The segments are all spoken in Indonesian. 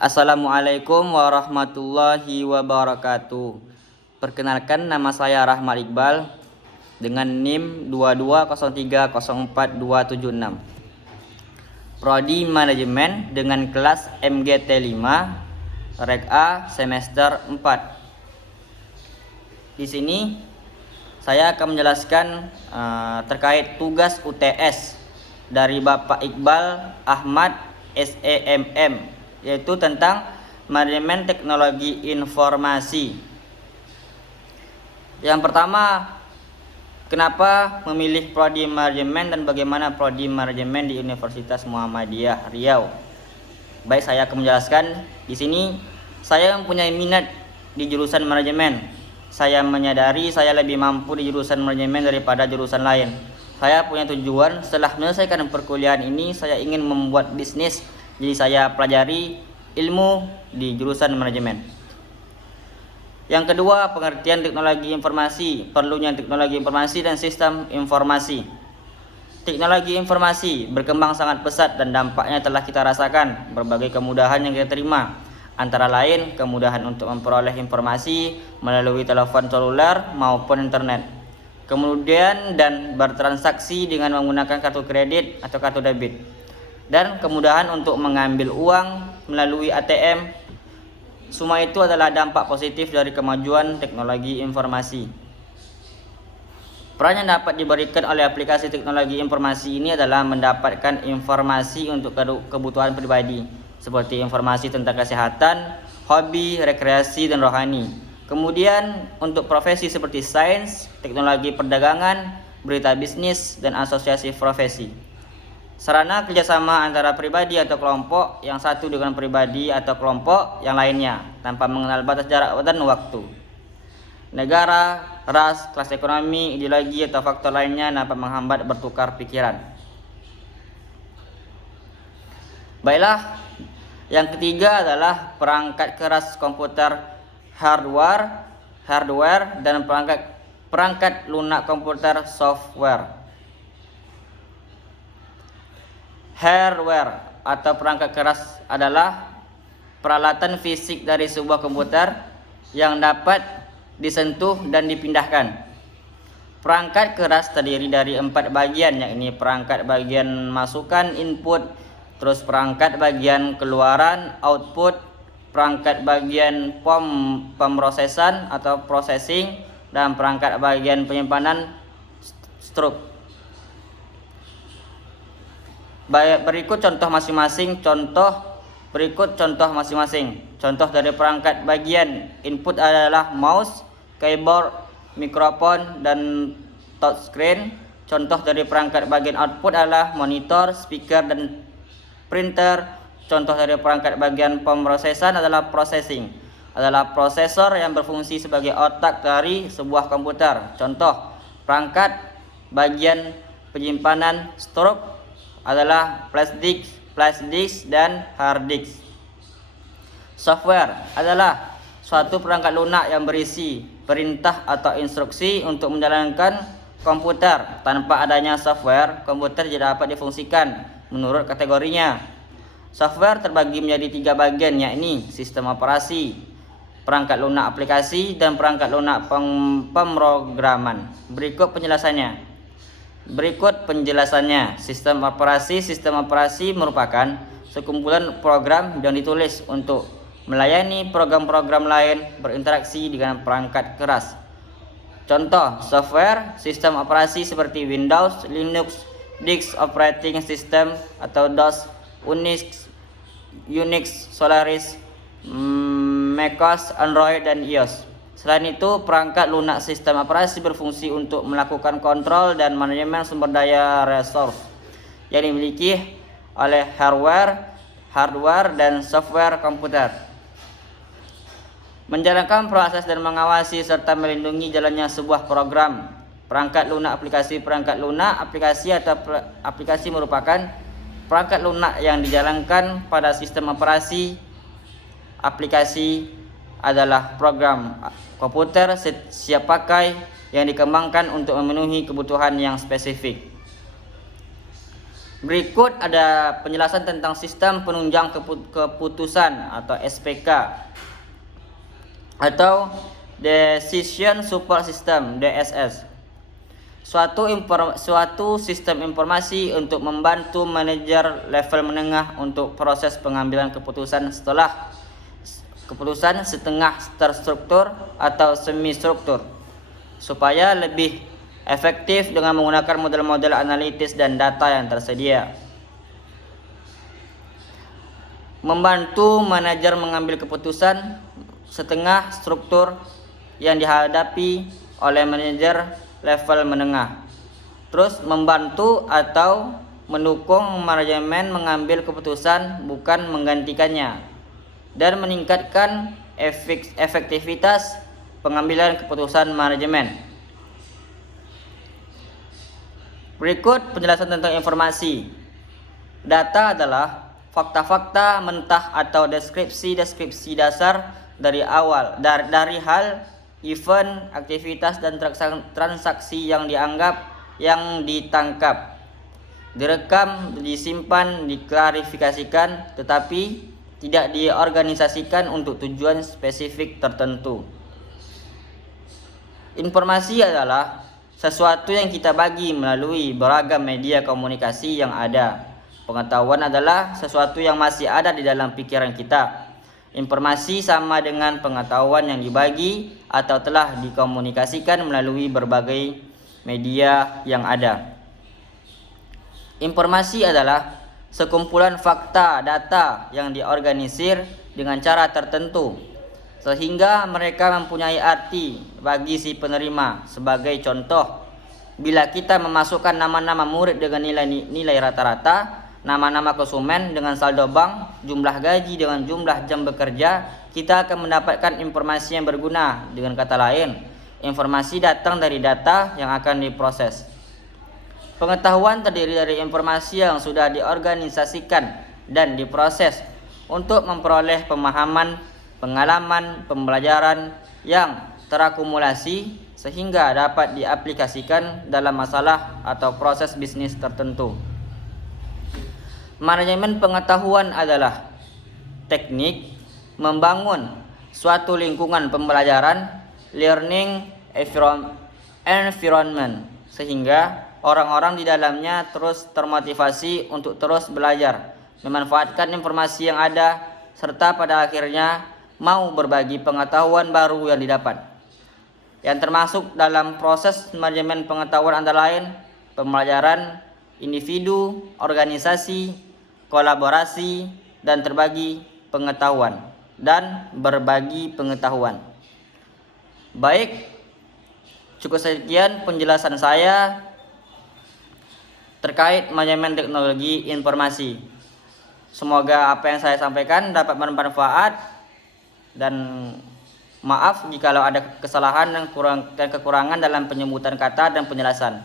Assalamualaikum warahmatullahi wabarakatuh. Perkenalkan, nama saya Rahmat Iqbal dengan NIM 22030426. Prodi Manajemen dengan kelas MGT 5, Reg A semester 4. Di sini saya akan menjelaskan terkait tugas UTS dari Bapak Iqbal Ahmad SEMM, yaitu tentang manajemen teknologi informasi. Yang pertama, kenapa memilih prodi manajemen dan bagaimana prodi manajemen di Universitas Muhammadiyah Riau? Baik, saya akan menjelaskan. Di sini saya mempunyai minat di jurusan manajemen. Saya menyadari saya lebih mampu di jurusan manajemen daripada jurusan lain. Saya punya tujuan setelah menyelesaikan perkuliahan ini, saya ingin membuat bisnis. Jadi saya pelajari ilmu di jurusan manajemen. Yang kedua, pengertian teknologi informasi, perlunya teknologi informasi dan sistem informasi. Teknologi informasi berkembang sangat pesat dan dampaknya telah kita rasakan. Berbagai kemudahan yang kita terima, antara lain kemudahan untuk memperoleh informasi melalui telepon seluler maupun internet. Kemudian dan bertransaksi dengan menggunakan kartu kredit atau kartu debit. Dan kemudahan untuk mengambil uang melalui ATM. Semua itu adalah dampak positif dari kemajuan teknologi informasi. Peran yang dapat diberikan oleh aplikasi teknologi informasi ini adalah mendapatkan informasi untuk kebutuhan pribadi, seperti informasi tentang kesehatan, hobi, rekreasi, dan rohani. Kemudian untuk profesi seperti sains, teknologi perdagangan, berita bisnis, dan asosiasi profesi. Sarana kerjasama antara pribadi atau kelompok yang satu dengan pribadi atau kelompok yang lainnya tanpa mengenal batas jarak dan waktu. Negara, ras, kelas ekonomi, ideologi atau faktor lainnya dapat menghambat bertukar pikiran. Baiklah, yang ketiga adalah perangkat keras komputer, hardware dan perangkat lunak komputer, software. Hardware atau perangkat keras adalah peralatan fisik dari sebuah komputer yang dapat disentuh dan dipindahkan. Perangkat keras terdiri dari 4 bagian, yakni perangkat bagian masukan input, terus perangkat bagian keluaran output, perangkat bagian pemrosesan atau processing, dan perangkat bagian penyimpanan storage. Berikut contoh masing-masing. Contoh dari perangkat bagian input adalah mouse, keyboard, mikrofon, dan touchscreen. Contoh dari perangkat bagian output adalah monitor, speaker, dan printer. Contoh dari perangkat bagian pemrosesan adalah processing, adalah prosesor yang berfungsi sebagai otak dari sebuah komputer. Contoh perangkat bagian penyimpanan storage adalah flash disk dan hard disk. Software adalah suatu perangkat lunak yang berisi perintah atau instruksi untuk menjalankan komputer. Tanpa adanya software, komputer tidak dapat difungsikan menurut kategorinya. Software terbagi menjadi 3 bagian, yakni sistem operasi, perangkat lunak aplikasi, dan perangkat lunak pemrograman. Berikut penjelasannya. Sistem operasi merupakan sekumpulan program yang ditulis untuk melayani program-program lain berinteraksi dengan perangkat keras. Contoh software sistem operasi seperti Windows, Linux, Disk Operating System atau DOS, Unix, Solaris, macOS, Android, dan iOS. Selain itu, perangkat lunak sistem operasi berfungsi untuk melakukan kontrol dan manajemen sumber daya resource yang dimiliki oleh hardware, dan software komputer. Menjalankan proses dan mengawasi serta melindungi jalannya sebuah program. Perangkat lunak aplikasi. Perangkat lunak aplikasi atau aplikasi merupakan perangkat lunak yang dijalankan pada sistem operasi. Aplikasi adalah program komputer siap pakai yang dikembangkan untuk memenuhi kebutuhan yang spesifik. Berikut ada penjelasan tentang sistem penunjang keputusan atau SPK atau Decision Support System DSS. Suatu sistem informasi untuk membantu manajer level menengah untuk proses pengambilan keputusan setengah terstruktur atau semi struktur supaya lebih efektif dengan menggunakan model-model analitis dan data yang tersedia. Membantu manajer mengambil keputusan setengah struktur yang dihadapi oleh manajer level menengah. Terus membantu atau mendukung manajemen mengambil keputusan bukan menggantikannya, dan meningkatkan efektivitas pengambilan keputusan manajemen. Berikut penjelasan tentang informasi. Data adalah fakta-fakta mentah atau deskripsi dasar dari hal, event, aktivitas, dan transaksi yang ditangkap, direkam, disimpan, diklarifikasikan, tetapi tidak diorganisasikan untuk tujuan spesifik tertentu. Informasi adalah sesuatu yang kita bagi melalui beragam media komunikasi yang ada. Pengetahuan adalah sesuatu yang masih ada di dalam pikiran kita. Informasi sama dengan pengetahuan yang dibagi atau telah dikomunikasikan melalui berbagai media yang ada. Informasi adalah sekumpulan fakta data yang diorganisir dengan cara tertentu sehingga mereka mempunyai arti bagi si penerima. Sebagai contoh, bila kita memasukkan nama-nama murid dengan nilai rata-rata, nama-nama konsumen dengan saldo bank, jumlah gaji dengan jumlah jam bekerja, kita akan mendapatkan informasi yang berguna. Dengan kata lain, informasi datang dari data yang akan diproses. Pengetahuan terdiri dari informasi yang sudah diorganisasikan dan diproses untuk memperoleh pemahaman, pengalaman, pembelajaran yang terakumulasi sehingga dapat diaplikasikan dalam masalah atau proses bisnis tertentu. Manajemen pengetahuan adalah teknik membangun suatu lingkungan pembelajaran, learning environment, sehingga orang-orang di dalamnya terus termotivasi untuk terus belajar, memanfaatkan informasi yang ada, serta pada akhirnya mau berbagi pengetahuan baru yang didapat. Yang termasuk dalam proses manajemen pengetahuan antara lain pembelajaran individu, organisasi, kolaborasi, dan berbagi pengetahuan. Baik, cukup sekian penjelasan saya terkait manajemen teknologi informasi. Semoga apa yang saya sampaikan dapat bermanfaat, dan maaf jika ada kesalahan dan kekurangan dalam penyebutan kata dan penjelasan.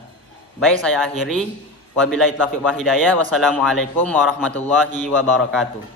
Baik, saya akhiri. Wabillahi taufiq wal hidayah. Wassalamualaikum warahmatullahi wabarakatuh.